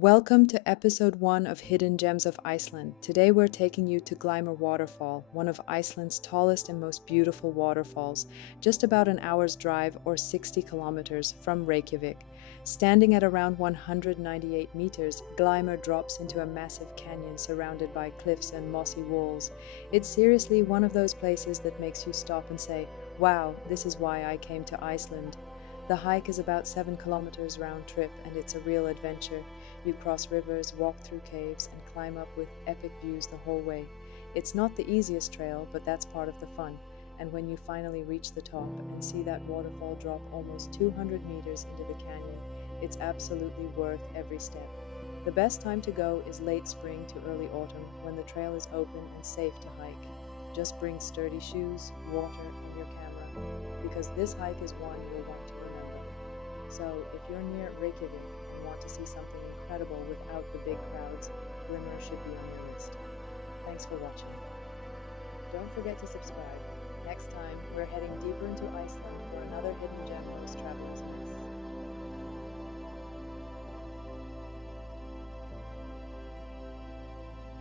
Welcome to Episode 1 of Hidden Gems of Iceland. Today we're taking you to Glymur Waterfall, one of Iceland's tallest and most beautiful waterfalls, just about an hour's drive or 60 kilometers from Reykjavik. Standing at around 198 meters, Glymur drops into a massive canyon surrounded by cliffs and mossy walls. It's seriously one of those places that makes you stop and say, "Wow, this is why I came to Iceland." The hike is about 7 kilometers round trip and it's a real adventure. You cross rivers, walk through caves, and climb up with epic views the whole way. It's not the easiest trail, but that's part of the fun. And when you finally reach the top and see that waterfall drop almost 200 meters into the canyon, it's absolutely worth every step. The best time to go is late spring to early autumn when the trail is open and safe to hike. Just bring sturdy shoes, water, and your camera, because this hike is one you'll want to remember. So if you're near Reykjavik and want to see something incredible without the big crowds, Glymur should be on your list. Thanks for watching. Don't forget to subscribe. Next time, we're heading deeper into Iceland for another hidden gem most travelers miss.